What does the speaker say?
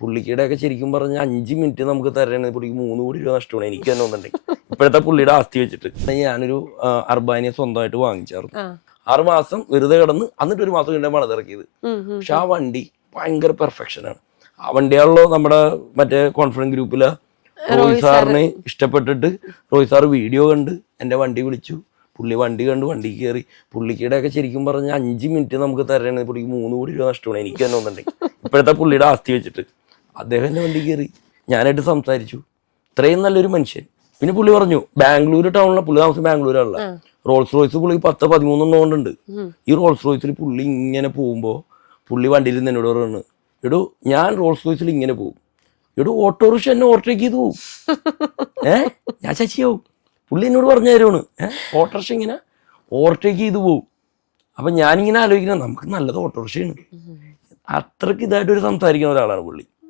പുള്ളിയുടെ ഒക്കെ ശരിക്കും പറഞ്ഞ 5 മിനിറ്റ് നമുക്ക് തരണേ പുള്ളിക്ക് 3 കോടി രൂപ നഷ്ടമാണ് എനിക്ക് തന്നെ തോന്നുന്നുണ്ടെങ്കിൽ ഇപ്പോഴത്തെ പുള്ളിയുടെ ആസ്തി വെച്ചിട്ട്. ഞാനൊരു അർബാനിയെ സ്വന്തമായിട്ട് വാങ്ങിച്ചായിരുന്നു. 6 മാസം വെറുതെ കിടന്ന് എന്നിട്ട് 1 മാസം കഴിഞ്ഞാൽ പണിതിറക്കിയത്. പക്ഷെ ആ വണ്ടി ഭയങ്കര പെർഫെക്ഷനാണ്. ആ വണ്ടിയാണല്ലോ നമ്മുടെ മറ്റേ കോൺഫിഡൻസ് ഗ്രൂപ്പില് റോയ് സാറിനെ ഇഷ്ടപ്പെട്ടിട്ട് റോയ് സാർ വീഡിയോ കണ്ട് എൻ്റെ വണ്ടി വിളിച്ചു. പുള്ളി വണ്ടി കണ്ട് വണ്ടി കയറി. പുള്ളിയുടെ ഒക്കെ ശരിക്കും പറഞ്ഞ 5 മിനിറ്റ് നമുക്ക് തരണേ പുള്ളിക്ക് 3 കോടി രൂപ നഷ്ടമാണ് എനിക്ക് തന്നെ തോന്നുന്നുണ്ടെങ്കിൽ ഇപ്പോഴത്തെ പുള്ളിയുടെ ആസ്തി വെച്ചിട്ട്. അദ്ദേഹം എൻ്റെ വണ്ടി കയറി, ഞാനായിട്ട് സംസാരിച്ചു. ഇത്രയും നല്ലൊരു മനുഷ്യൻ. പിന്നെ പുള്ളി പറഞ്ഞു ബാംഗ്ലൂർ ടൗണിലെ, പുള്ളി താമസം ബാംഗ്ലൂരാണല്ലോ, റോൾസ് റോയ്സ് പുള്ളിക്ക് 10-13 കൊണ്ടുണ്ട്. ഈ റോൾസ് റോയ്സിൽ പുള്ളി ഇങ്ങനെ പോകുമ്പോൾ പുള്ളി വണ്ടിയിൽ നിന്ന് എന്നോട് പറഞ്ഞു, എടോ ഞാൻ റോൾസ് റോയ്സിൽ ഇങ്ങനെ പോകും, എടോ ഓട്ടോറിക്ഷ എന്നെ ഓവർടേക്ക് ചെയ്തു പോകും, ഞാൻ ശശിയാവും. പുള്ളി എന്നോട് പറഞ്ഞു തരുവാണ്, ഓട്ടോറിക്ഷ ഇങ്ങനെ ഓവർടേക്ക് ചെയ്തു പോകും. അപ്പം ഞാനിങ്ങനെ ആലോചിക്കുന്നത് നമുക്ക് നല്ലത് ഓട്ടോറിക്ഷയാണ്. അത്രയ്ക്ക് ഇതായിട്ടൊരു സംസാരിക്കുന്ന ഒരാളാണ് പുള്ളി.